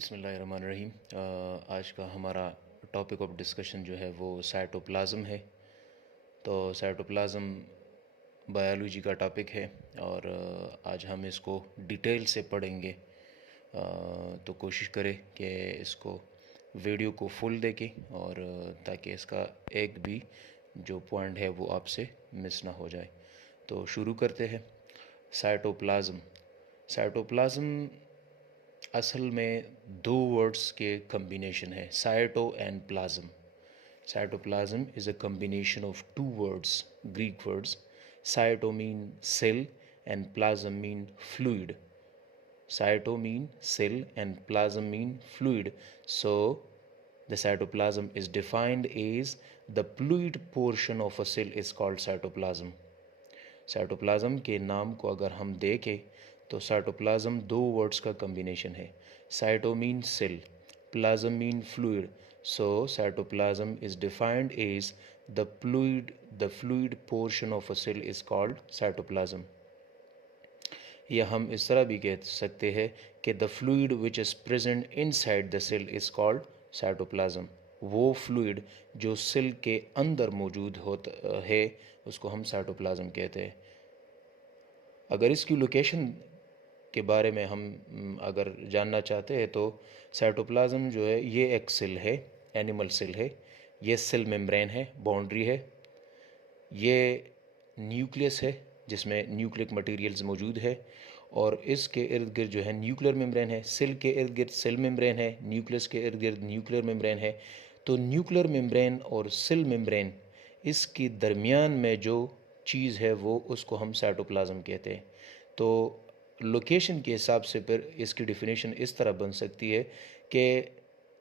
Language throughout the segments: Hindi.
बिस्मिल्लाहिर्रहमानिर्रहीम। आज का हमारा टॉपिक ऑफ डिस्कशन जो है वो साइटोप्लाज़्म है। तो साइटोप्लाज़्म बायोलॉजी का टॉपिक है और आज हम इसको डिटेल से पढ़ेंगे। तो कोशिश करें कि इसको वीडियो को फुल देखें और ताकि इसका एक भी जो पॉइंट है वो आपसे मिस ना हो जाए। तो शुरू करते हैं। साइटोप्लाज़्म साइटोप्लाज़्म असल में दो वर्ड्स के कम्बिनेशन है, cyto and plasm. Cytoplasm is a combination of two words, Greek words. Cyto mean cell and plasm mean fluid. Cyto mean cell and plasm mean fluid. So the cytoplasm is defined as the fluid portion of a cell is called cytoplasm. Cytoplasm के नाम को अगर हम देखें तो साइटोप्लाज्म दो वर्ड्स का कम्बिनेशन है। Cyto mean cell, plasm mean fluid. So cytoplasm is defined as the fluid portion of a cell is called cytoplasm. या हम इस तरह भी कह सकते हैं कि the fluid which is present inside the cell is called cytoplasm. वो फ्लूइड जो सेल के अंदर मौजूद होता है उसको हम साइटोप्लाज्म कहते हैं. अगर इसकी लोकेशन के बारे में हम अगर जानना चाहते हैं तो साइटोप्लाज्म जो है ये एक सेल है, एनिमल सेल है. ये सेल मेम्ब्रेन है, बाउंड्री है. ये न्यूक्लियस है जिसमें न्यूक्लिक मटेरियल्स मौजूद है और इसके इर्द गिर्द जो है न्यूक्लियर मेम्ब्रेन है. सेल के इर्द गिर्द सेल मेम्ब्रेन है, न्यूक्लियस के इर्द गिर्द न्यूक्लियर मेम्ब्रेन है. तो न्यूक्लियर मेम्ब्रेन और सेल मेम्ब्रेन, इसके दरमियान में जो चीज़ है वो उसको हम साइटोप्लाज्म कहते हैं. तो लोकेशन के हिसाब से फिर इसकी डिफिनेशन इस तरह बन सकती है कि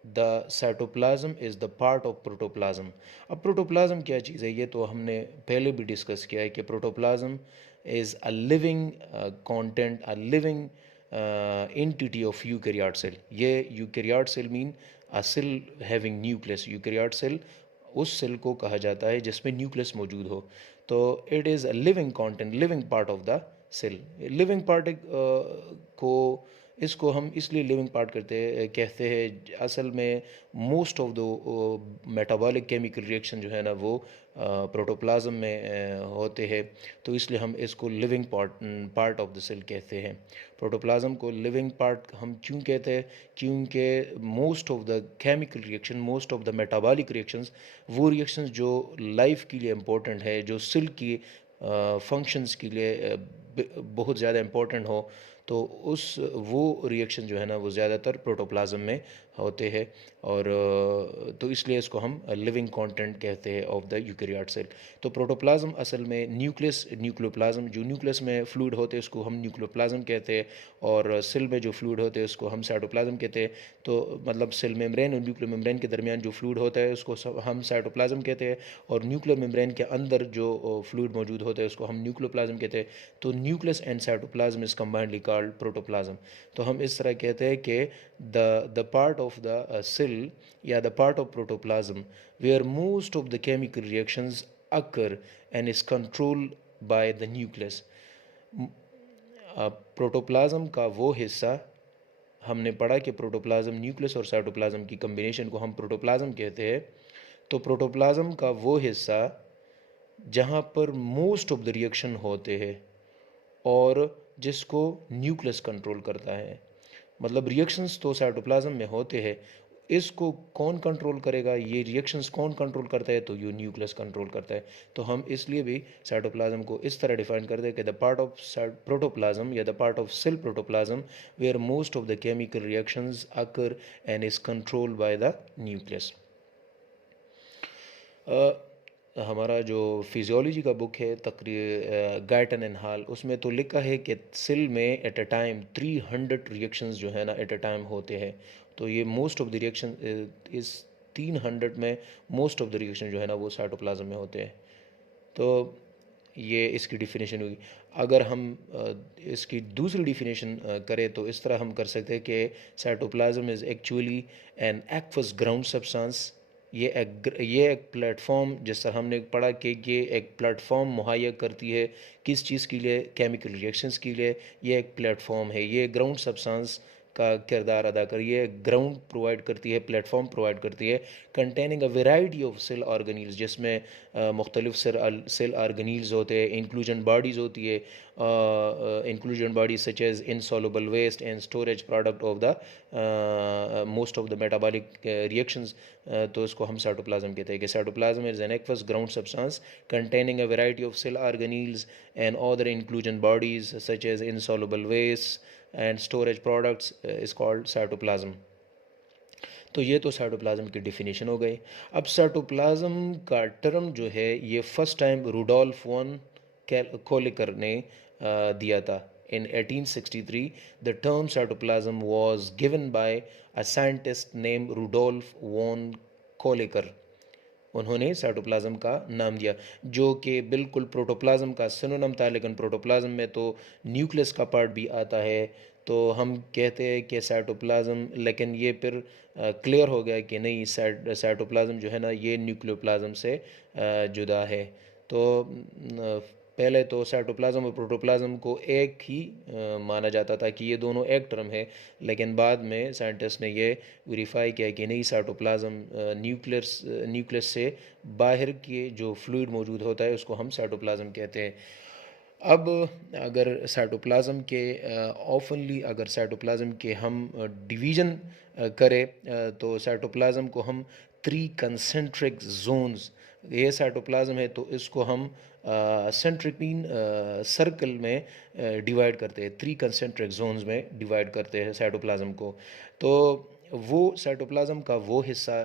the cytoplasm is the part of protoplasm. अब प्रोटोप्लाज्म क्या चीज़ है ये तो हमने पहले भी डिस्कस किया है कि protoplasm is a living content, a living entity of eukaryote cell. ये eukaryote cell mean a cell having nucleus. eukaryote cell उस सेल को कहा जाता है जिसमें न्यूक्लियस मौजूद हो. तो it is a living content, living part of the cell. Living part को इसको हम इसलिए लिविंग पार्ट कहते हैं, असल में most of the metabolic chemical reaction जो है ना वो प्रोटोप्लाज्म में होते हैं. तो इसलिए हम इसको living part of the cell कहते हैं. प्रोटोप्लाज्म को लिविंग पार्ट हम क्यों कहते हैं? क्योंकि most of the chemical reaction, most of the metabolic reactions, वो रिएक्शंस जो लाइफ के लिए इम्पोर्टेंट है, जो सेल की फंक्शंस के लिए बहुत ज़्यादा इम्पोर्टेंट हो, तो उस वो रिएक्शन जो है ना वो ज़्यादातर प्रोटोप्लाज्म में होते हैं. और तो इसलिए इसको हम लिविंग कंटेंट कहते हैं ऑफ द यूकेरियोट सेल. तो प्रोटोप्लाज्म असल में न्यूक्लियस, न्यूक्लियोप्लाज्म, जो न्यूक्लियस में फ्लूइड होते हैं उसको हम न्यूक्लियोप्लाज्म कहते हैं और सेल में जो फ्लूइड होते हैं उसको हम साइटोप्लाज्म कहते हैं. तो मतलब सेल मेम्ब्रेन और न्यूक्लियर मेम्ब्रेन के दरमियान जो फ्लूइड होता है उसको हम साइटोप्लाज्म कहते हैं और न्यूक्लियर मेम्ब्रेन के अंदर जो फ्लूइड मौजूद होता है उसको हम न्यूक्लियोप्लाज्म कहते हैं. तो nucleus and cytoplasm is combinedly called protoplasm. तो हम इस तरह कहते हैं कि the part of the cell या the part of protoplasm where most of the chemical reactions occur and is controlled by the nucleus. Protoplasm का वो हिस्सा, हमने पढ़ा कि प्रोटोप्लाज्म, न्यूक्लियस और साइटोप्लाज्म की कम्बिनेशन को हम प्रोटोप्लाज्म कहते हैं. तो प्रोटोप्लाज्म का वो हिस्सा जहाँ पर मोस्ट ऑफ द रिएक्शन होते हैं और जिसको न्यूक्लियस कंट्रोल करता है. मतलब रिएक्शंस तो साइटोप्लाज्म में होते हैं, इसको कौन कंट्रोल करेगा, ये रिएक्शंस कौन कंट्रोल करता है? तो ये न्यूक्लियस कंट्रोल करता है. तो हम इसलिए भी साइटोप्लाज्म को इस तरह डिफाइन करते हैं कि द पार्ट ऑफ प्रोटोप्लाज्म या the part of cell protoplasm where most of the chemical reactions occur and is controlled by the nucleus. हमारा जो फिजियोलॉजी का बुक है गायटन एंड हाल, उसमें तो लिखा है कि सेल में एट अ टाइम 300 रिएक्शंस जो है ना एट अ टाइम होते हैं. तो ये मोस्ट ऑफ द रिएक्शन, इस 300 में मोस्ट ऑफ द रिएक्शन जो है ना वो साइटोप्लाज्म में होते हैं. तो ये इसकी डिफिनेशन हुई. अगर हम इसकी दूसरी डिफिनेशन करें तो इस तरह हम कर सकते हैं कि cytoplasm is actually an aqueous ground substance. ये एक प्लेटफॉर्म, जिस तरह हमने पढ़ा कि ये एक प्लेटफॉर्म मुहैया करती है किस चीज़ के लिए? केमिकल रिएक्शंस के लिए. ये एक प्लेटफॉर्म है, ये ग्राउंड सब्सटेंस का किरदार अदा कर रही है, ग्राउंड प्रोवाइड करती है, प्लेटफॉर्म प्रोवाइड करती है, containing a variety of cell organelles, जिसमें मुख्तलिफ सेल ऑर्गेनील्स होते हैं, इंक्लूजन बॉडीज़ होती है, inclusion bodies such as insoluble waste and storage product of the most of the metabolic reactions. तो इसको हम साइटोप्लाज्म कहते हैं कि cytoplasm is an aqueous ground substance containing a variety of cell organelles and other inclusion bodies such as insoluble waste and storage products is called cytoplasm. तो ये तो साइटोप्लाज्म की डिफिनीशन हो गई। अब साइटोप्लाज्म का टर्म जो है ये first time Rudolf von Kolliker ने दिया था in 1863. The term cytoplasm was given by a scientist named Rudolf von Kolliker. उन्होंने साइटोप्लाज्म का नाम दिया, जो कि बिल्कुल प्रोटोप्लाज्म का सिनोनिम था, लेकिन प्रोटोप्लाज्म में तो न्यूक्लियस का पार्ट भी आता है, तो हम कहते हैं कि साइटोप्लाज्म, लेकिन ये फिर क्लियर हो गया कि नहीं, साइटोप्लाज्म जो है ना ये न्यूक्लियोप्लाज्म से जुदा है। तो पहले तो साइटोप्लाज्म और प्रोटोप्लाज्म को एक ही माना जाता था कि ये दोनों एक टर्म है, लेकिन बाद में साइंटिस्ट ने ये वेरीफाई किया कि नहीं, साइटोप्लाज्म न्यूक्लियस से बाहर के जो फ्लूइड मौजूद होता है उसको हम साइटोप्लाज्म कहते हैं। अब अगर साइटोप्लाज्म के ऑफनली अगर साइटोप्लाज्म के हम डिवीज़न करें तो साइटोप्लाज्म को हम 3 कंसेंट्रिक जोन्स, ये साइटोप्लाज्म है तो इसको हम सेंट्रिपीन सर्कल में डिवाइड करते हैं, 3 कंसेंट्रिक जोन्स में डिवाइड करते हैं साइटोप्लाज्म को। तो वो साइटोप्लाज्म का वो हिस्सा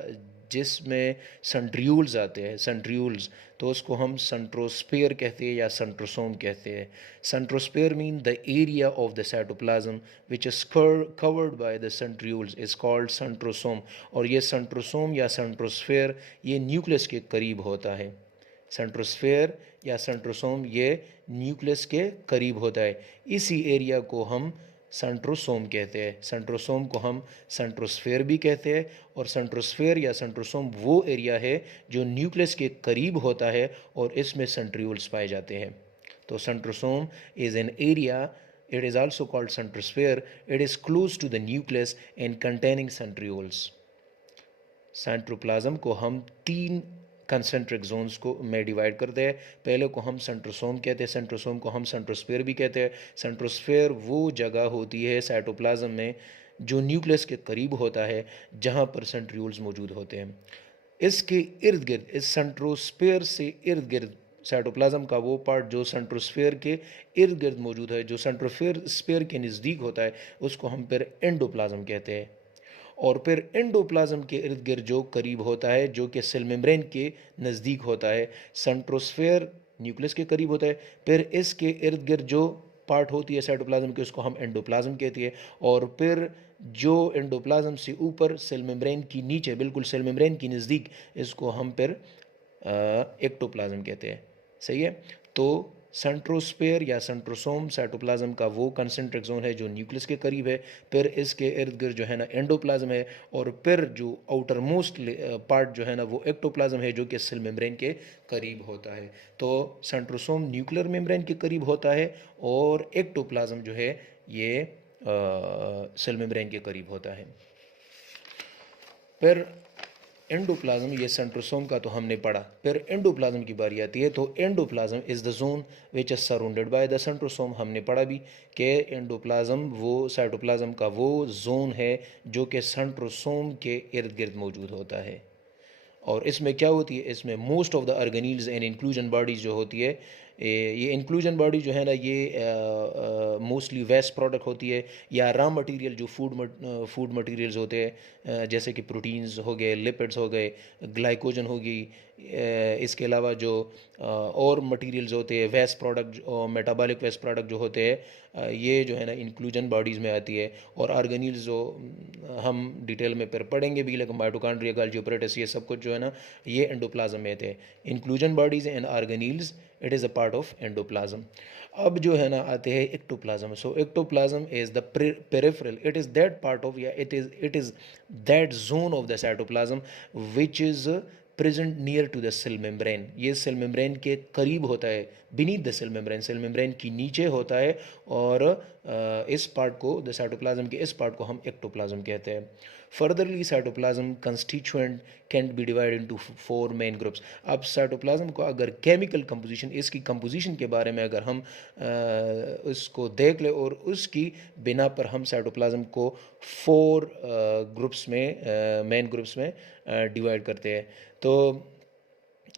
जिसमें सेंट्रियूल्स आते हैं, सेंट्रियूल्स, तो उसको हम सेंट्रोस्फेयर कहते हैं या सेंट्रोसोम कहते हैं। Centrosphere mean the area of the cytoplasm which is covered by the centrioles is called centrosome. और ये सेंट्रोसोम या सेंट्रोस्फेयर ये न्यूक्लियस के करीब होता है। सेंट्रोस्फेयर या सेंट्रोसोम ये न्यूक्लियस के करीब होता है, इसी एरिया को हम सेंट्रोसोम कहते हैं। सेंट्रोसोम को हम सेंट्रोस्फेयर भी कहते हैं, और सेंट्रोस्फेयर या सेंट्रोसोम वो एरिया है जो न्यूक्लियस के करीब होता है और इसमें सेंट्रियूल्स पाए जाते हैं। तो centrosome is an area, it is also called centrosphere, it is close to the nucleus and containing centrioles. Cytoplasm को हम 3 कंसेंट्रिक जोन्स को में डिवाइड करते हैं। पहले को हम सेंट्रोसोम कहते हैं, सेंट्रोसोम को हम सेंट्रोस्फेयर भी कहते हैं। सेंट्रोस्फेयर वो जगह होती है साइटोप्लाज्म में जो न्यूक्लियस के करीब होता है, जहाँ पर सेंट्रियूल्स मौजूद होते हैं। इसके इर्द गिर्द, इस सेंट्रोस्फेयर से इर्द गिर्द साइटोप्लाज्म का वो पार्ट जो सेंट्रोस्फेयर के इर्द गिर्द मौजूद है, जो सेंट्रोस्फेयर के नज़दीक होता है, उसको हम फिर एंडोप्लाज्म कहते हैं। और फिर एंडोप्लाज्म के इर्द गिर्द जो करीब होता है, जो कि सेल मेम्ब्रेन के नज़दीक होता है, सेंट्रोस्फेयर न्यूक्लियस के करीब होता है, फिर इसके इर्द गिर्द जो पार्ट होती है साइटोप्लाज्म की उसको हम एंडोप्लाज्म कहती है। और फिर जो एंडोप्लाज्म से ऊपर सेल मेम्ब्रेन की नीचे, बिल्कुल सेल मेम्ब्रेन की नज़दीक, इसको हम फिर एक्टोप्लाज्म कहते हैं। सही है। तो सेंट्रोस्फेयर या सेंट्रोसोम साइटोप्लाज्म का वो कंसेंट्रिक जोन है जो न्यूक्लियस के करीब है, फिर इसके इर्द गिर्द जो है ना एंडोप्लाज्म है, और फिर जो आउटर मोस्ट पार्ट जो है ना वो एक्टोप्लाज्म है जो कि सेल मेम्ब्रेन के करीब होता है। तो सेंट्रोसोम न्यूक्लियर मेम्ब्रेन के करीब होता है और एक्टोप्लाज्म जो है ये सेल मेम्ब्रेन के करीब होता है। फिर एंडोप्लाज्म, ये सेंट्रोसोम का तो हमने पढ़ा, फिर एंडोप्लाज्म की बारी आती है। तो endoplasm is the zone which is surrounded by the centrosome, हमने पढ़ा भी कि एंडोप्लाज्म वो साइटोप्लाज्म का वो जोन है जो कि सेंट्रोसोम के इर्द गिर्द मौजूद होता है। और इसमें क्या होती है, इसमें most of the organelles and inclusion bodies जो होती है, ये इंक्लूजन बॉडी जो है ना ये मोस्टली वेस्ट प्रोडक्ट होती है या रॉ मटेरियल जो फूड मटेरियल्स होते हैं, जैसे कि प्रोटीन्स हो गए, लिपिड्स हो गए, ग्लाइकोजन होगी, इसके अलावा जो और मटेरियल्स होते हैं, वेस्ट प्रोडक्ट और मेटाबॉलिक वेस्ट प्रोडक्ट जो होते हैं, ये जो है ना इंक्लूजन बॉडीज़ में आती है। और ऑर्गेनील्स जो हम डिटेल में फिर पढ़ेंगे भी, लेकिन माइटोकॉन्ड्रिया, गोल्गी ऑपरेटस, ये सब कुछ जो है ना ये एंडोप्लाज्म में थे। Inclusion bodies and organelles, it is a part of endoplasm. अब जो है ना आते हैं ectoplasm. So ectoplasm is the peripheral, it is that part of या it is that zone of the cytoplasm which is present near to the cell membrane. ये सेल मेम्ब्रेन के करीब होता है, beneath the cell membrane, cell membrane की नीचे होता है, और इस पार्ट को, द साइटोप्लाज्म के इस पार्ट को हम एक्टोप्लाज्म कहते हैं। Furtherly cytoplasm constituent can be divide into 4 main groups. अब साइटोप्लाज्म को अगर केमिकल कंपोजिशन, इसकी कंपोजिशन के बारे में अगर हम उसको देख ले और उसकी बिना पर हम साइटोप्लाज्म को 4 ग्रुप्स में, मेन ग्रुप्स में डिवाइड करते हैं। तो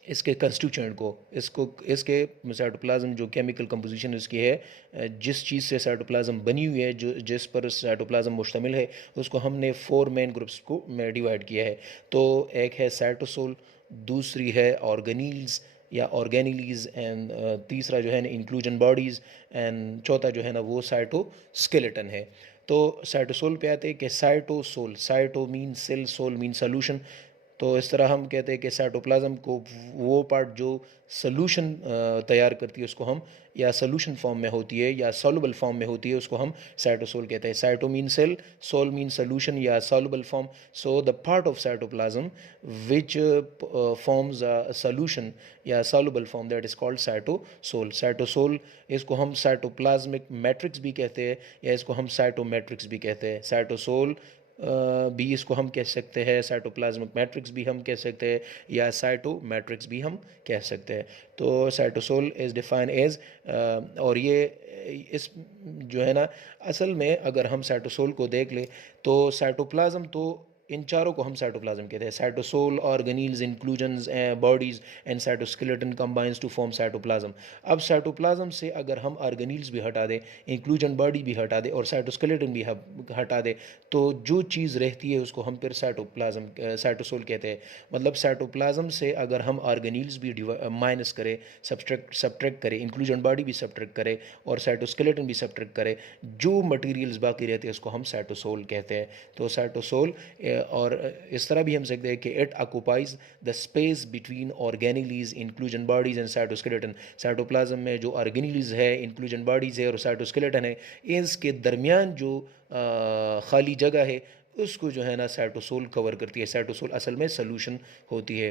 इसके कंस्टिट्यूएंट को, इसके साइटोप्लाज्म जो केमिकल कंपोजिशन इसकी है, जिस चीज़ से साइटोप्लाज्म बनी हुई है, जो जिस पर साइटोप्लाज्म मुश्तमिल है, उसको हमने 4 मेन ग्रुप्स को में डिवाइड किया है। तो एक है साइटोसोल, दूसरी है ऑर्गेनील्स या ऑर्गेनिलीज, एंड तीसरा जो है ना इंक्लूजन बॉडीज़, एंड चौथा जो है ना वो साइटोस्केलेटन है। तो साइटोसोल पे आते हैं कि cytosol, cyto mean cell, sol mean solution. तो इस तरह हम कहते हैं कि साइटोप्लाज्म को वो पार्ट जो सॉल्यूशन तैयार करती है उसको हम, या सॉल्यूशन फॉर्म में होती है या सॉल्युबल फॉर्म में होती है, उसको हम साइटोसोल कहते हैं। Cyto mean cell, sol mean solution या soluble form. So the part of cytoplasm which forms a solution या soluble form, that is called cytosol. Cytosol, इसको हम साइटोप्लाज्मिक मैट्रिक्स भी कहते हैं या इसको हम साइटोमैट्रिक्स भी कहते हैं। साइटोसोल भी इसको हम कह सकते हैं, साइटोप्लाज्मिक मैट्रिक्स भी हम कह सकते हैं, या साइटोमैट्रिक्स भी हम कह सकते हैं। तो साइटोसोल इज़ डिफाइन एज, और ये इस जो है ना, असल में अगर हम साइटोसोल को देख ले तो साइटोप्लाज्म, तो इन चारों को हम साइटोप्लाज्म कहते हैं। Cytosol, organelles, inclusions, bodies and cytoskeleton combines to form cytoplasm. अब साइटोप्लाज्म से अगर हम ऑर्गेनील्स भी हटा दें, इंक्लूजन बॉडी भी हटा दें और साइटोस्केलेटन भी हटा दें, तो जो चीज़ रहती है उसको हम फिर साइटोप्लाज्म, साइटोसोल कहते हैं। मतलब साइटोप्लाज्म से अगर हम ऑर्गेनील्स भी माइनस करें, सब्ट्रैक्ट करें, इंक्लूजन बॉडी भी सब्ट्रैक्ट करें और साइटोस्केलेटन भी सब्ट्रैक्ट करें, जो मटेरियल्स बाकी रहते हैं उसको हम साइटोसोल कहते हैं। तो साइटोसोल, और इस तरह भी हम सकते हैं कि it occupies the space between organelles, inclusion bodies and cytoskeleton. Cytoplasm में जो ऑर्गेनिलीज है, इंक्लूजन बॉडीज है और साइटोस्केलेटन है, इसके दरमियान जो खाली जगह है उसको जो है ना साइटोसोल कवर करती है। साइटोसोल असल में सोल्यूशन होती है।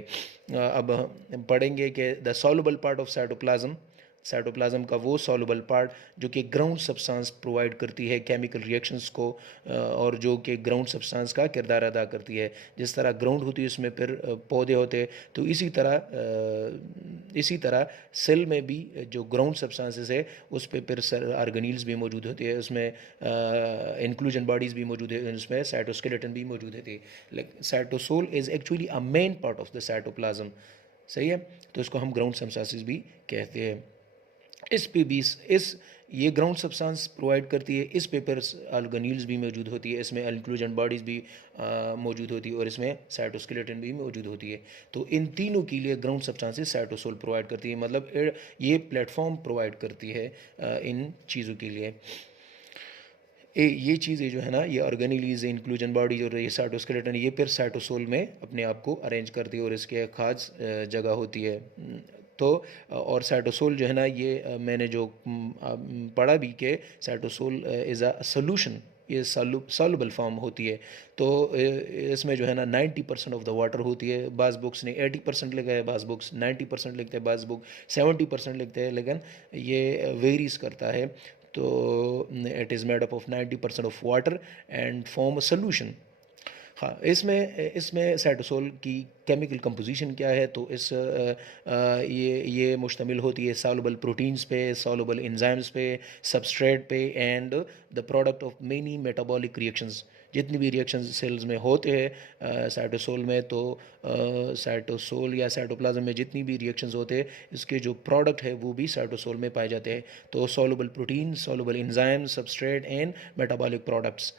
अब हम पढ़ेंगे कि the soluble part of cytoplasm, cytoplasm का वो सॉल्युबल पार्ट जो कि ग्राउंड सब्सटेंस प्रोवाइड करती है केमिकल रिएक्शंस को, और जो कि ग्राउंड सब्सटेंस का किरदार अदा करती है। जिस तरह ग्राउंड होती है उसमें फिर पौधे होते हैं, तो इसी तरह सेल में भी जो ग्राउंड सब्सटेंसेस है उस पर फिर ऑर्गेनील्स भी मौजूद होती है, उसमें इंक्लूजन बॉडीज़ भी मौजूद है, उसमें साइटोस्केलेटन भी मौजूद होती है। Cytosol is actually a main part of the cytoplasm, सही है। तो इसको हम ग्राउंड सब्सटेंसेस भी कहते हैं। इस पे भी इस ये ग्राउंड सब्सटेंस प्रोवाइड करती है, इस पेपर ऑर्गेनील्स भी मौजूद होती है, इसमें इंक्लूजन बॉडीज़ भी मौजूद होती है और इसमें साइटोस्केलेटन भी मौजूद होती है। तो इन तीनों के लिए ग्राउंड सब्सटेंसेस साइटोसोल प्रोवाइड करती है, मतलब ये प्लेटफॉर्म प्रोवाइड करती है इन चीज़ों के लिए। ये चीज़ें जो है ना, ये ऑर्गेनिलीज, इंक्लूजन बॉडीज और ये साइटोस्केलेटन, ये फिर साइटोसोल में अपने आप को अरेंज करती है और इसके खास जगह होती है। तो और साइटोसोल जो है ना, ये मैंने जो पढ़ा भी कि साइटोसोल इज़ अ सोल्यूशन, ये सॉल्युबल फॉर्म होती है। तो इसमें जो है ना 90% ऑफ द वाटर होती है। बाज़ बुक्स ने 80% लिखा है, बाज़ बुक्स 90% लिखते हैं, बाज़ बुक 70% लिखते हैं, लेकिन ये वेरीज करता है। तो it is made up of 90% of water and form a solution. हाँ, इसमें इसमें साइटोसोल की केमिकल कंपोजिशन क्या है, तो ये मुश्तमिल होती है सॉल्युबल प्रोटीन्स पे, सॉल्युबल एंजाइम्स पे, सबस्ट्रेट पे, and the product of many metabolic reactions. जितनी भी रिएक्शंस सेल्स में होते हैं साइटोसोल में, तो साइटोसोल या साइटोप्लाज्म में जितनी भी रिएक्शंस होते हैं, इसके जो प्रोडक्ट है वो भी साइटोसोल में पाए जाते हैं। तो soluble protein, soluble enzyme, substrate and metabolic products.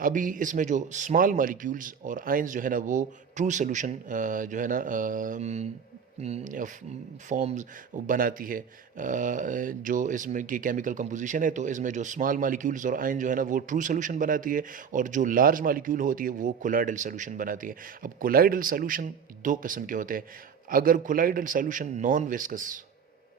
अभी इसमें जो स्मॉल मॉलिक्यूल्स और आयंस जो है ना, वो ट्रू सोल्यूशन जो है ना फॉर्म्स बनाती है। जो इसमें की केमिकल कंपोजिशन है, तो इसमें जो स्मॉल मॉलिक्यूल्स और आयन जो है ना, वो ट्रू सोल्यूशन बनाती है, और जो लार्ज मॉलिक्यूल होती है वो कोलाइडल सोल्यूशन बनाती है। अब कोलाइडल सोल्यूशन दो किस्म के होते हैं। अगर colloidal solution non viscous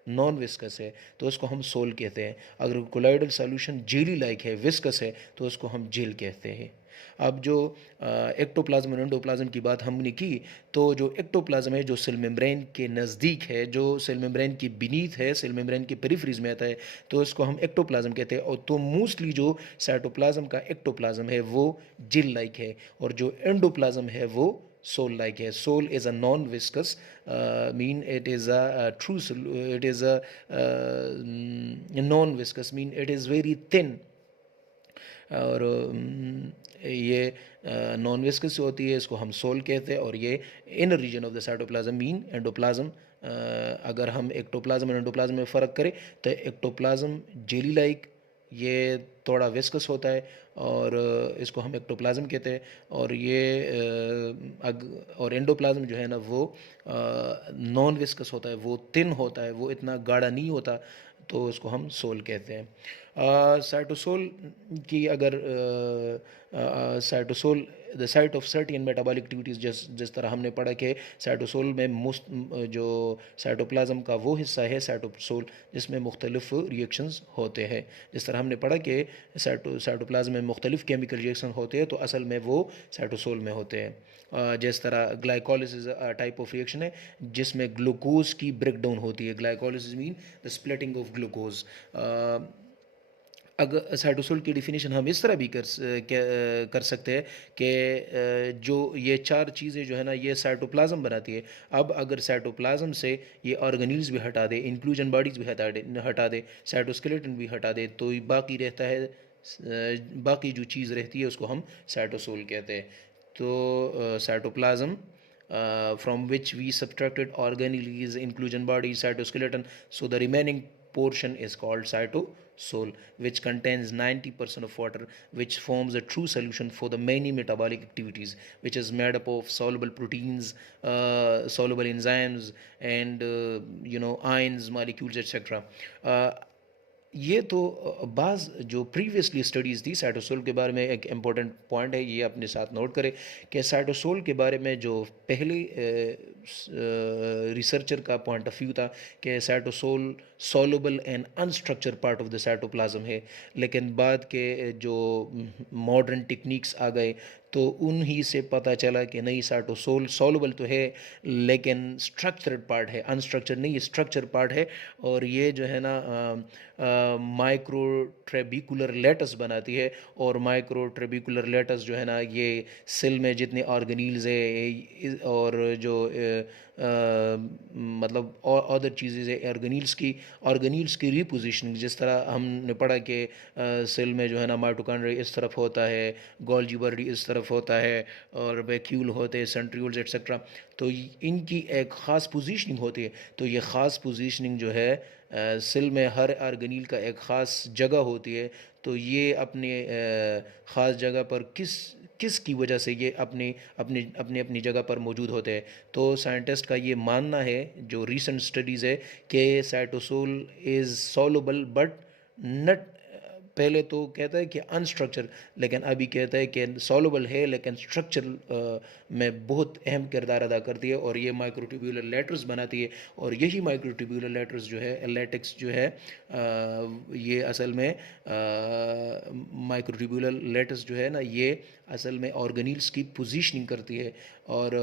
non viscous है तो उसको हम सोल कहते हैं। अगर कोलाइडल सॉल्यूशन जेली लाइक है, विस्कस है, तो उसको हम जेल कहते हैं। अब जो एक्टोप्लाज्म और एंडोप्लाज्म की बात हमने की, तो जो एक्टोप्लाज्म है जो सेल मेम्ब्रेन के नज़दीक है, जो सेल मेम्ब्रेन के बीनीथ है, सेल मेम्ब्रेन के पेरिफेरीज में आता है, तो इसको हम एक्टोप्लाज्म कहते हैं। और तो मोस्टली जो साइटोप्लाज्म का एक्टोप्लाज्म है वो जेल लाइक है, और जो एंडोप्लाज्म है वो सोल लाइक है। Sol is a non viscous, mean it is a true it is a non viscous, mean it is very thin, और ये नॉन विस्कस होती है, इसको हम सोल कहते हैं। और ये inner region of the cytoplasm mean endoplasm. अगर हम एक्टोप्लाज्म और एंडोप्लाज्म में फ़र्क करें तो एक्टोप्लाज्म जेली लाइक, ये थोड़ा विस्कस होता है, और इसको हम एक्टोप्लाज्म कहते हैं। और ये और एंडोप्लाज्म जो है ना वो नॉन विस्कस होता है, वो थिन होता है, वो इतना गाढ़ा नहीं होता, तो उसको हम सोल कहते हैं। साइटोसोल की अगर cytosol the site of certain metabolic activities, जिस तरह हमने पढ़ा कि साइटोसोल में जो साइटोप्लाज्म का वो हिस्सा है साइटोसोल जिसमें मुख्तलिफ रिएक्शंस होते हैं। जिस तरह हमने पढ़ा कि साइटोप्लाज्म में मुख्तलिफ केमिकल रिएक्शन होते हैं, तो असल में वो साइटोसोल में होते हैं। जिस तरह ग्लाइकोलिसिस टाइप ऑफ रिएक्शन है जिसमें ग्लूकोज की ब्रेकडाउन होती है। Glycolysis mean the splitting of glucose. अगर साइटोसोल की डिफिनीशन हम इस तरह भी कर सकते हैं कि जो ये चार चीज़ें जो है ना ये साइटोप्लाज्म बनाती है। अब अगर साइटोप्लाज्म से ये ऑर्गेनील्स भी हटा दे, इंक्लूजन बॉडीज़ भी हटा दे, साइटोस्केलेटन भी हटा दे, तो बाकी रहता है बाकी जो चीज़ रहती है उसको हम साइटोसोल कहते हैं। तो cytoplasm from which we subtracted organelles, inclusion body, cytoskeleton, so the remaining portion is called cytosol, which contains 90% of water, which forms a true solution for the many metabolic activities, which is made up of soluble proteins, soluble enzymes, and ions molecules, etc. ये तो बाज़ जो प्रीवियसली स्टडीज़ थी साइटोसोल के बारे में, एक इम्पॉर्टेंट पॉइंट है, ये अपने साथ नोट करें कि साइटोसोल के बारे में जो पहले रिसर्चर का पॉइंट ऑफ व्यू था कि cytosol soluble and unstructured part of the cytoplasm है। लेकिन बाद के जो मॉडर्न टेक्निक्स आ गए तो उन्हीं से पता चला कि नहीं, साइटोसोल सॉल्युबल तो है लेकिन स्ट्रक्चर्ड पार्ट है, अनस्ट्रक्चर नहीं, स्ट्रक्चर पार्ट है। और ये जो है ना माइक्रोट्रेबिकुलर लेटस बनाती है। और माइक्रोट्रेबिकुलर लेटस जो है ना ये सेल में जितने ऑर्गेनील्स है और जो मतलब और अदर चीज़ें है ऑर्गेनील्स की रिपोजिशनिंग, जिस तरह हमने पढ़ा कि सेल में जो है ना माइटोकॉन्ड्रिया इस तरफ होता है, गोल्गी बॉडी इस तरफ होता है, और वैक्यूल होते हैं, सेंट्रियोल्स एक्सेट्रा। तो इनकी एक ख़ास पोजीशनिंग होती है। तो ये ख़ास पोजीशनिंग जो है सेल में हर ऑर्गेनील का एक ख़ास जगह होती है। तो ये अपने ख़ास जगह पर किस की वजह से ये अपनी अपनी अपनी अपनी जगह पर मौजूद होते हैं। तो साइंटिस्ट का ये मानना है, जो रीसेंट स्टडीज़ है, कि cytosol is soluble but not, पहले तो कहता है कि अनस्ट्रक्चर, लेकिन अभी कहता है कि सॉल्युबल है लेकिन स्ट्रक्चर में बहुत अहम किरदार अदा करती है, और ये माइक्रोट्यूब्यूलर लेटर्स बनाती है। और यही माइक्रोट्यूब्यूलर लेटर्स जो है, लेटेक्स जो है, ये असल में माइक्रोट्यूब्यूलर लेटर्स जो है ना ये असल में ऑर्गेनील्स की पोजीशनिंग करती है। और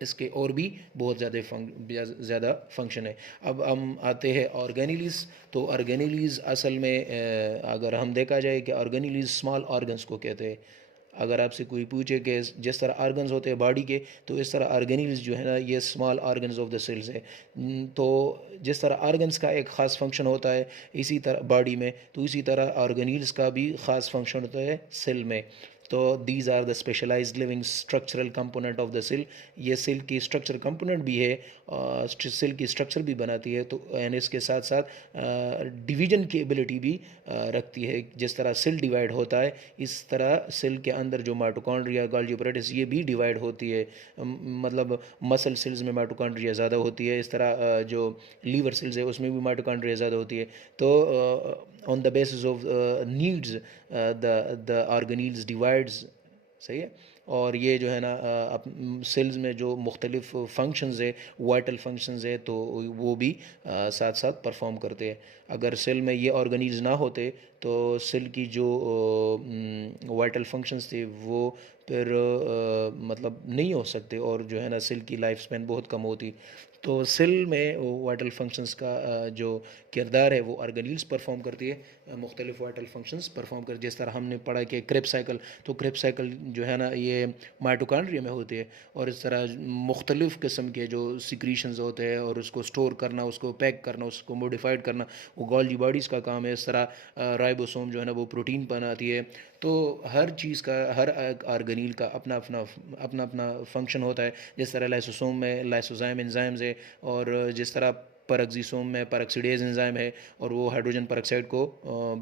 इसके और भी बहुत ज़्यादा फंक्शन है। अब हम आते हैं ऑर्गेनीलीज। तो ऑर्गेनीलीज असल में अगर हम देखा जाए कि ऑर्गेनीलीज स्मॉल ऑर्गन्स को कहते हैं। अगर आपसे कोई पूछे कि जिस तरह ऑर्गन्स होते हैं बॉडी के, तो इस तरह ऑर्गेनील्स जो है ना ये small organs of the cells है। तो जिस तरह ऑर्गन्स का एक ख़ास फंक्शन होता है इसी तरह बॉडी में, तो इसी तरह ऑर्गेनील्स का भी ख़ास फंक्शन होता है सेल में। तो these are the specialised living structural component of the cell. ये सेल की स्ट्रक्चर कंपोनेंट भी है, सेल की स्ट्रक्चर भी बनाती है, तो एंड इसके साथ साथ डिवीजन की एबिलिटी भी रखती है। जिस तरह सेल डिवाइड होता है इस तरह सेल के अंदर जो माइटोकॉन्ड्रिया, गोल्गी apparatus ये भी डिवाइड होती है। मतलब मसल सेल्स में माइटोकॉन्ड्रिया ज़्यादा होती है, इस तरह जो लीवर सेल्स है उसमें भी माइटोकॉन्ड्रिया ज़्यादा होती है। तो on the basis of needs, the organelles divides सही है। और ये जो है ना सेल्स में जो मुख्तलिफ फंक्शंस है, वाइटल फंक्शंस है, तो वो भी साथ साथ परफॉर्म करते हैं। अगर सेल में ये ऑर्गेनीज ना होते तो सेल की जो वाइटल फंक्शंस थे वो फिर मतलब नहीं हो सकते, और जो है ना सेल की लाइफ स्पैन बहुत कम होती। तो सेल में वाइटल फंक्शंस का जो किरदार है वो ऑर्गेनील्स परफॉर्म करती है, मुख्तलिफ वाइटल फंक्शंस परफॉर्म कर। जिस तरह हमने पढ़ा कि क्रेब साइकिल, तो क्रेब साइकिल जो है ना ये माइटोकॉन्ड्रिया में होती है, और इस तरह मुख्तलिफ किस्म के जो सिक्रीशंस होते हैं, और उसको स्टोर करना, उसको पैक करना, उसको मॉडिफाइड करना, वो गोल्जी बॉडीज़ का काम है। इस तरह राइबोसोम जो है ना वो प्रोटीन बनाती है। तो हर चीज़ का, हर ऑर्गेनील का अपना अपना अपना अपना फंक्शन होता है। जिस तरह लाइसोसोम में लाइसोजाइम एंजाइम्स है, और जिस तरह परऑक्सीसोम में परऑक्सीडेज एंजाइम है, और वो हाइड्रोजन परऑक्साइड को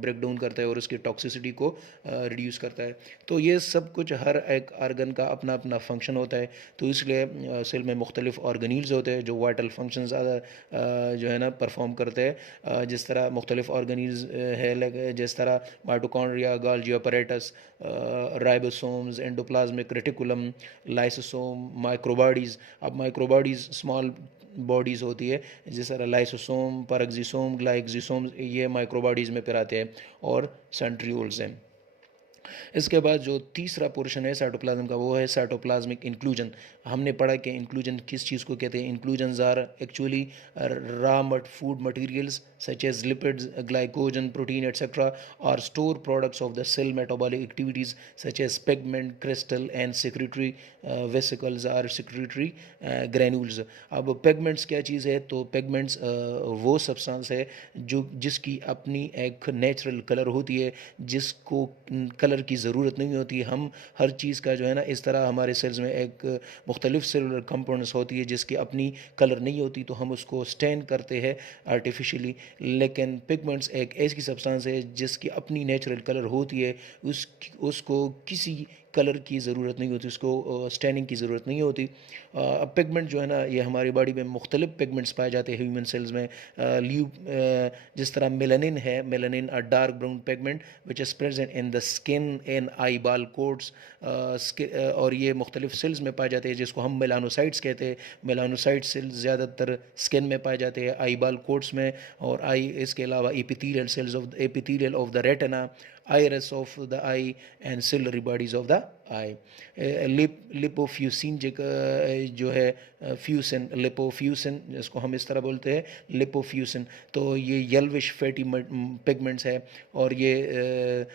ब्रेक डाउन करता है और उसकी टॉक्सिसिटी को रिड्यूस करता है। तो ये सब कुछ हर एक आर्गन का अपना अपना फंक्शन होता है। तो इसलिए सेल में मुख्तलिफ ऑर्गेनील्स होते हैं जो वाइटल फंक्शंस जो है ना परफॉर्म करते हैं। जिस तरह मुख्तलिफ ऑर्गेनील्स है, जिस तरह mitochondria, Golgi apparatus, ribosomes, endoplasmic reticulum, lysosome, microbodies. अब माइक्रोबॉडीज़ स्मॉल बॉडीज़ होती है, जिस तरह लाइसोसोम, परऑक्सीसोम, ग्लाइक्सोसोम, ये माइक्रोबॉडीज़ में फिर आते हैं, और सेंट्रियोल्स हैं। इसके बाद जो तीसरा पोर्शन है साइटोप्लाज्म का, वो है साइटोप्लाज्मिक इंक्लूजन। हमने पढ़ा कि इंक्लूजन किस चीज़ को कहते हैं। Inclusions are actually raw food materials such as lipids, glycogen, protein, etc. are store products of the cell metabolic activities such as pigment, crystal, and secretory vesicles are secretory granules. अब pigments क्या चीज़ है? तो pigments वो सब्सटेंस है जो जिसकी अपनी एक नेचुरल कलर होती है, जिसको कलर की ज़रूरत नहीं होती। हम हर चीज़ का जो है ना, इस तरह हमारे सेल्स में एक मुख्तलिफ सेलुलर कंपाउंड्स होती है जिसकी अपनी कलर नहीं होती, तो हम उसको स्टैन करते हैं आर्टिफिशियली। लेकिन पिगमेंट्स एक ऐसी सब्सटेंस है जिसकी अपनी नेचुरल कलर होती है, उसको किसी कलर की ज़रूरत नहीं होती, उसको स्टैनिंग की ज़रूरत नहीं होती। अब पिगमेंट जो है ना, ये हमारी बॉडी में मुख्तलिफ पिगमेंट्स पाए जाते हैं ह्यूमन सेल्स में। जिस तरह मेलानिन है, melanin a dark brown pigment which is present in the skin, in eyeball coats, और ये मुख्तलिफ सेल्स में पाए जाते हैं जिसको हम मेलानोसाइट्स कहते हैं। मेलानोसाइट सेल्स ज़्यादातर स्किन में पाए जाते हैं, आई बाल कोड्स में, और आई इसके अलावा epithelial cells of epithelial of the retina, iris of the eye, and ciliary bodies of the eye. लिपोफ्यूसिन जो है फ्यूसन, लिपोफ्यूसन जिसको हम इस तरह बोलते हैं लिपोफ्यूसन, तो ये येल्विश फैटी पिगमेंट्स है, और ये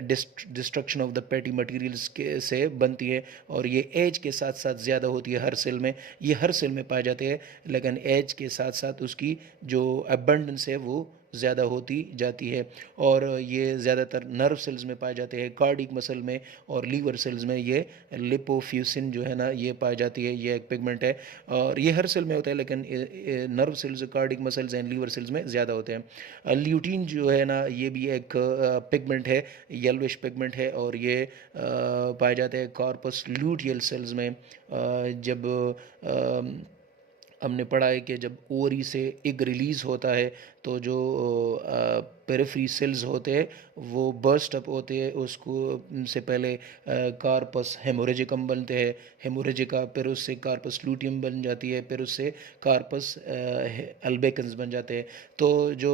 destruction of the fatty materials से बनती है, और ये एज के साथ साथ ज़्यादा होती है हर सेल में। ये हर सेल में पाए जाते हैं, लेकिन एज के साथ साथ उसकी जो अबंडेंस है वो ज़्यादा होती जाती है। और ये ज़्यादातर नर्व सेल्स में पाए जाते हैं, कार्डिक मसल में और लीवर सेल्स में ये लिपोफ्यूसिन जो है ना ये पाई जाती है। ये एक पिगमेंट है, और ये हर सेल में होता है, लेकिन nerve cells, cardiac muscles and liver cells में ज़्यादा होते हैं। ल्यूटीन जो है ना, ये भी एक पिगमेंट है, येलोइश पिगमेंट है, और ये पाए जाते हैं कॉर्पस ल्यूटियल सेल्स में। जब हमने पढ़ा है कि जब ओवरी से एग रिलीज़ होता है, तो जो पेरिफेरी सेल्स होते हैं वो बर्स्ट अप होते हैं, उसको से पहले कार्पस हेमोरेजिकम बनते हैं, हेमोरेजिका, फिर उससे कार्पस लूटियम बन जाती है, फिर उससे कार्पस अल्बेकन्स बन जाते हैं। तो जो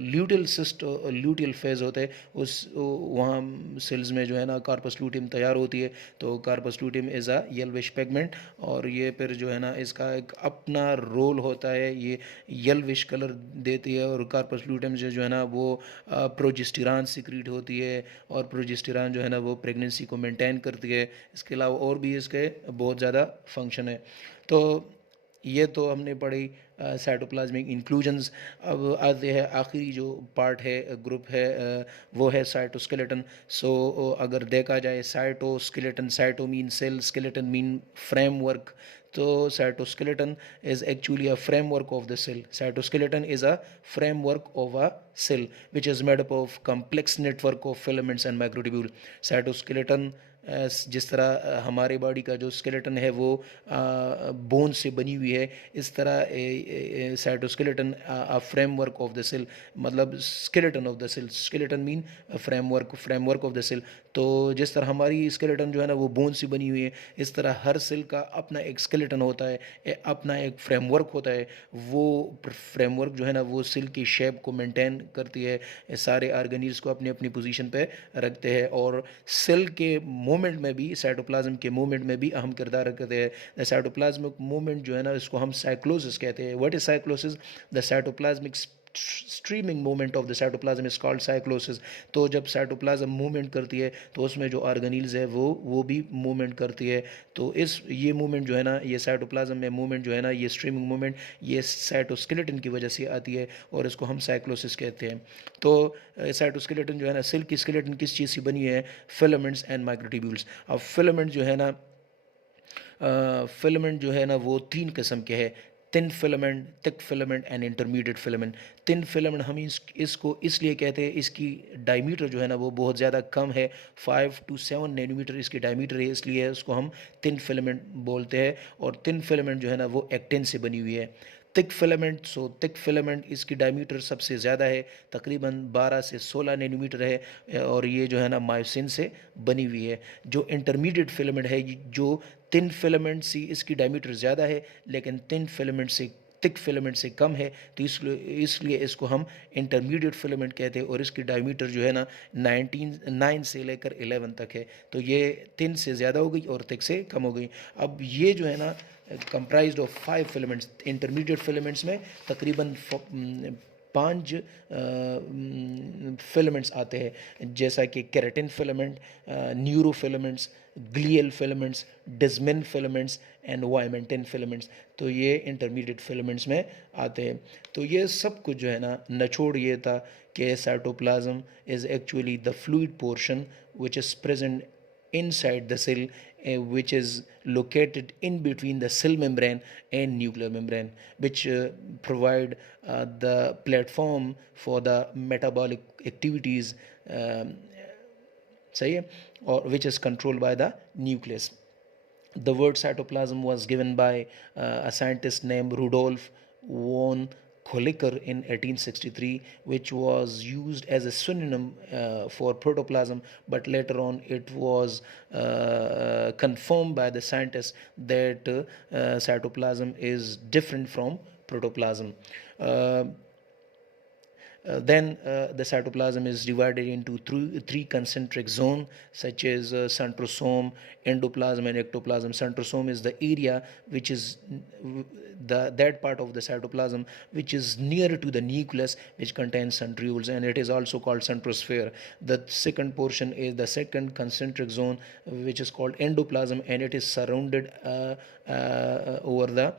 ल्यूटियल फेज होता है, उस वहाँ सेल्स में जो है ना कार्पस लूटियम तैयार होती है। तो corpus luteum is a yellowish pigment, और ये फिर जो है ना इसका एक अपना रोल होता है, ये येल्विश कलर देती है। और कार्पस लूटियम जो है ना वो प्रोजेस्टेरॉन सिक्रीट होती है, और प्रोजेस्टेरॉन जो है ना वो प्रेगनेंसी को मेंटेन करती है। इसके अलावा और भी इसके बहुत ज़्यादा फंक्शन है। तो ये तो हमने पढ़ी साइटोप्लाज्मिक इंक्लूजन्स। अब आते हैं आखिरी जो पार्ट है, ग्रुप है, वो है साइटोस्केलेटन। सो अगर देखा जाए cytoskeleton, cyto mean cell, skeleton mean framework. तो cytoskeleton is actually a framework of the cell. Cytoskeleton is a framework of a cell which is made up of complex network of filaments and microtubule. Cytoskeleton जिस तरह हमारे बॉडी का जो स्केलेटन है वो बोन से बनी हुई है, इस तरह cytoskeleton framework of the cell, मतलब skeleton of the cell, skeleton mean framework of the cell. तो जिस तरह हमारी स्केलेटन जो है ना वो बोन से बनी हुई है, इस तरह हर सेल का अपना एक स्केलेटन होता है, अपना एक फ्रेमवर्क होता है। वो फ्रेमवर्क जो है ना वो सेल की शेप को मेंटेन करती है, सारे ऑर्गेनील्स को अपनी अपनी पोजीशन पे रखते हैं, और सेल के मूवमेंट में भी, साइटोप्लाज्म के मूवमेंट में भी अहम किरदार रखते हैं। साइटोप्लाज्मिक मूवमेंट जो है ना इसको हम साइक्लोसिस कहते हैं। What is cyclosis? The cytoplasmic streaming movement of the cytoplasm is called cyclosis. तो जब साइटोप्लाज्म मूवमेंट करती है तो उसमें जो ऑर्गेनील्स है वो भी मूवमेंट करती है। तो ये मूवमेंट जो है ना, ये साइटोप्लाज्म में मूवमेंट जो है ना, ये स्ट्रीमिंग मूवमेंट, ये साइटोस्केलेटन की वजह से आती है और इसको हम साइक्लोसिस कहते हैं। तो साइटोस्केलेटन जो है ना, सेल की स्केलेटन किस चीज़ से बनी है? Filaments and microtubules. अब फिलामेंट जो है ना, फिलामेंट जो है ना वो तीन किस्म के हैं: thin filament, thick filament and intermediate filament. Thin filament हम इसको इसलिए कहते हैं, इसकी डायमीटर जो है ना वो बहुत ज़्यादा कम है, 5 to 7 नैनोमीटर इसकी डायमीटर है, इसलिए उसको हम थिन फिलामेंट बोलते हैं। और थिन फिलामेंट जो है ना वो एक्टिन से बनी हुई है। थिक फिलामेंट, थिक फिलामेंट इसकी डायमीटर सबसे ज़्यादा है, तकरीबन 12 से 16 नैनोमीटर है, और ये जो है ना मायोसिन से बनी हुई है। जो इंटरमीडिएट फिलामेंट है, जो थिन फिलामेंट से इसकी डायमीटर ज़्यादा है लेकिन थिन फिलामेंट से, थिक फिलामेंट से कम है, तो इसलिए इसको हम इंटरमीडिएट फिलामेंट कहते हैं, और इसकी डायमीटर जो है ना 9 से लेकर 11 तक है। तो ये थिन से ज़्यादा हो गई और थिक से कम हो गई। अब ये जो है ना comprised of 5 filaments. Intermediate filaments में तकरीबन 5 फिलामेंट्स आते हैं, जैसा कि keratin filament, neuro filaments, glial filaments, desmin filaments and vimentin filaments. तो ये इंटरमीडिएट फिलामेंट्स में आते हैं। तो ये सब कुछ जो है ना, निचोड़ ये था कि cytoplasm is actually the fluid portion which is present inside the cell, which is located in between the cell membrane and nuclear membrane, which provide the platform for the metabolic activities, सही है, or which is controlled by the nucleus. The word cytoplasm was given by a scientist named Rudolf von Kolliker in 1863, which was used as a synonym for protoplasm, but later on it was confirmed by the scientists that cytoplasm is different from protoplasm. Then the cytoplasm is divided into three concentric zones, such as centrosome, endoplasm, and ectoplasm. Centrosome is the area which is that part of the cytoplasm which is near to the nucleus, which contains centrioles, and it is also called centrosphere. The second portion is the second concentric zone, which is called endoplasm, and it is surrounded over the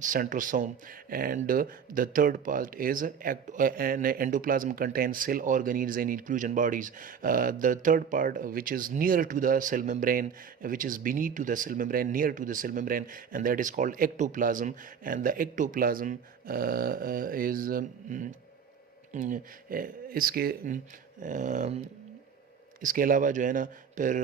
centrosome. And the third part is an endoplasm contains cell organelles and inclusion bodies. The third part, which is near to the cell membrane, which is beneath to the cell membrane, near to the cell membrane, and that is called ectoplasm. And the ectoplasm is इसके अलावा जो है ना, फिर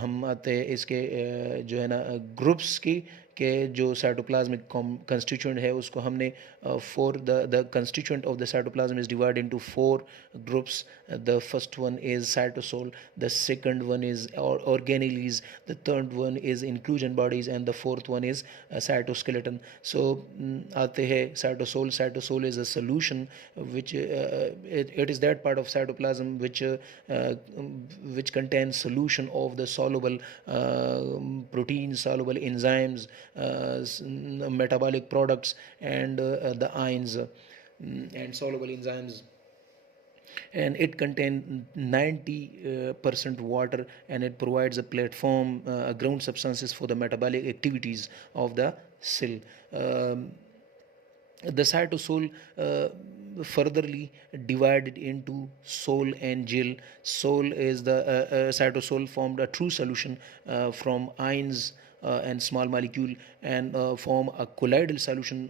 हम आते हैं इसके जो है ना ग्रुप्स की, के जो साइटोप्लाज्मिक कंस्टिट्यूएंट है उसको हमने for the constituent of the cytoplasm is divide into 4 groups. The first one is cytosol, the second one is organelles, the third one is inclusion bodies, and the fourth one is cytoskeleton. So आते हैं cytosol. Cytosol is a solution which it is that part of cytoplasm which contains solution of the soluble proteins, soluble enzymes, metabolic products, and the ions and soluble enzymes, and it contains 90% water, and it provides a platform, ground substances for the metabolic activities of the cell. The cytosol furtherly divided into soul and gel. Soul is the cytosol formed a true solution from ions and small molecule, and form a colloidal solution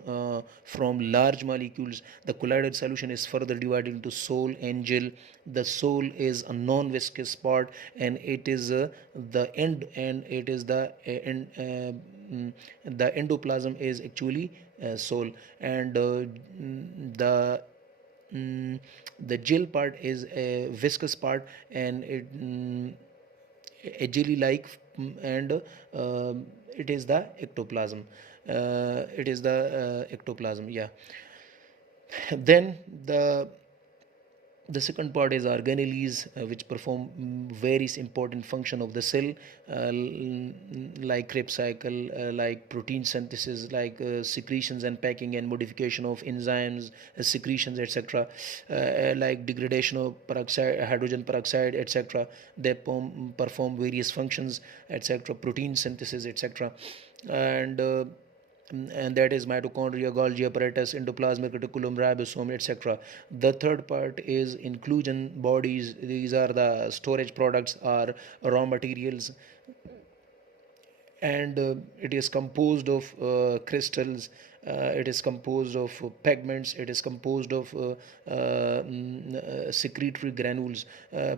from large molecules. The colloidal solution is further divided into soul and gel. The soul is a non-viscous part, and it is the end, and it is the endoplasm is actually soul, and the mm, the gel part is a viscous part, and a jelly like, and it is the ectoplasm. It is the ectoplasm, yeah. Then the second part is organelles, which perform various important function of the cell, like Krebs cycle, like protein synthesis, like secretions and packing and modification of enzymes, secretions, etc., like degradation of peroxide, hydrogen peroxide, etc. They perform various functions, etc., protein synthesis, etc. And that is mitochondria, Golgi apparatus, endoplasmic reticulum, ribosome, etc. The third part is inclusion bodies. These are the storage products or raw materials, and it is composed of crystals, it is composed of pigments, it is composed of secretory granules.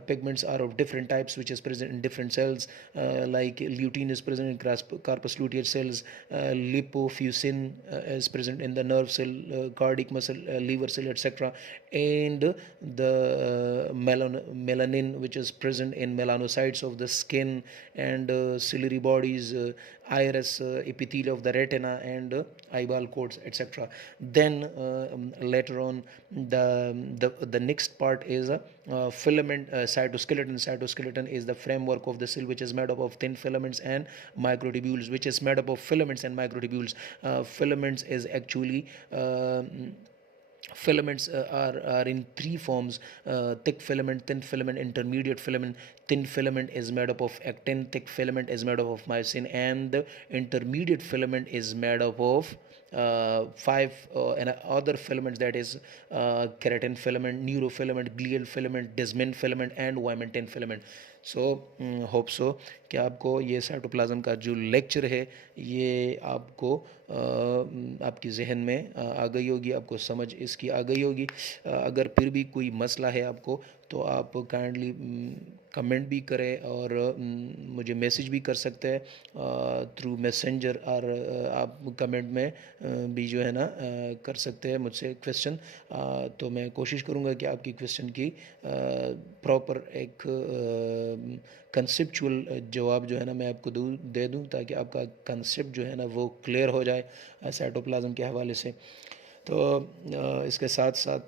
Pigments are of different types, which is present in different cells, like lutein is present in corpus luteal cells, lipofuscin is present in the nerve cell, cardiac muscle, liver cell, etc., and the melanin, which is present in melanocytes of the skin, and ciliary bodies, iris, epithelium of the retina, and eyeball coats, etc. Then later on, the next part is filament, cytoskeleton. Cytoskeleton is the framework of the cell, which is made up of thin filaments and microtubules, which is made up of filaments and microtubules. Filaments is actually filaments are in three forms: thick filament, thin filament, intermediate filament. Thin filament is made up of actin, thick filament is made up of myosin, and the intermediate filament is made up of five and other filaments, that is keratin filament, neurofilament, glial filament, Desmin filament, and vimentin filament. So hope so कि आपको ये साइटोप्लाज्म का जो लेक्चर है ये आपको आपकी जहन में आ गई होगी, आपको समझ इसकी आ गई होगी. अगर फिर भी कोई मसला है आपको, तो आप काइंडली कमेंट भी करें, और मुझे मैसेज भी कर सकते हैं थ्रू मैसेंजर, और आप कमेंट में भी जो है ना कर सकते हैं मुझसे क्वेश्चन. तो मैं कोशिश करूँगा कि आपकी क्वेश्चन की प्रॉपर एक कंसेप्चुअल जवाब जो है ना मैं आपको दे दूँ, ताकि आपका कंसेप्ट जो है ना वो क्लियर हो जाए साइटोप्लाज्म के हवाले से. तो इसके साथ साथ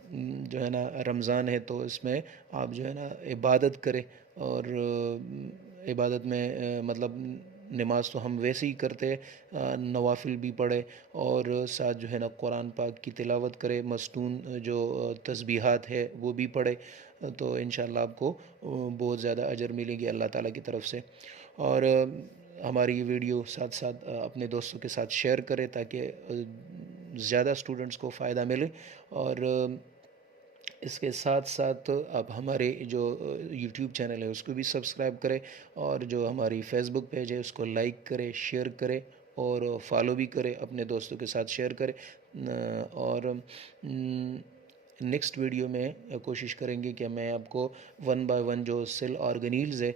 जो है ना रमज़ान है, तो इसमें आप जो है ना इबादत करें, और इबादत में मतलब नमाज तो हम वैसे ही करते हैं, नवाफिल भी पढ़े, और साथ जो है ना कुरान पाक की तिलावत करे, मस्तून जो तस्बीहात है वो भी पढ़े. तो इंशाल्लाह आपको बहुत ज़्यादा अजर मिलेगी अल्लाह ताला की तरफ से. और हमारी ये वीडियो साथ साथ अपने दोस्तों के साथ शेयर करें, ताकि ज़्यादा स्टूडेंट्स को फ़ायदा मिले. और इसके साथ साथ आप हमारे जो यूट्यूब चैनल है उसको भी सब्सक्राइब करें, और जो हमारी फेसबुक पेज है उसको लाइक करें, शेयर करें, और फॉलो भी करें, अपने दोस्तों के साथ शेयर करें. और नेक्स्ट वीडियो में कोशिश करेंगे कि मैं आपको वन बाय वन जो सेल ऑर्गेनील्स है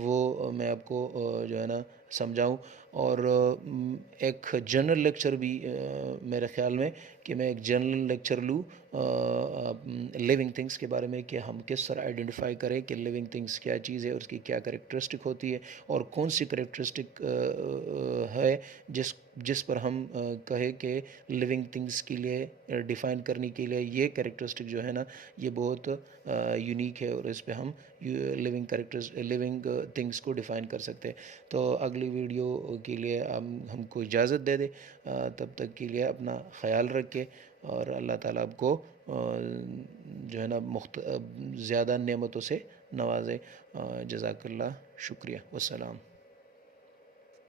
वो मैं आपको जो है ना समझाऊं. और एक जनरल लेक्चर भी मेरे ख्याल में कि मैं एक जनरल लेक्चर लूँ लिविंग थिंग्स के बारे में, कि हम किस तरह आइडेंटिफाई करें कि लिविंग थिंग्स क्या चीज़ है, उसकी क्या करेक्टरिस्टिक होती है, और कौन सी करेक्टरिस्टिक है जिस पर हम कहें कि लिविंग थिंग्स के लिए डिफ़ाइन करने के लिए ये करेक्टरिस्टिक जो है ना ये बहुत यूनिक है, और इस पे हम लिविंग थिंग्स को डिफ़ाइन कर सकते हैं. तो अगली वीडियो के लिए हमको इजाज़त दे दे. तब तक के लिए अपना ख्याल रखें, और अल्लाह ताला आपको जो है ना ज़्यादा नेमतों से नवाज़े. जज़ाकल्लाह, शुक्रिया, वस्सलाम.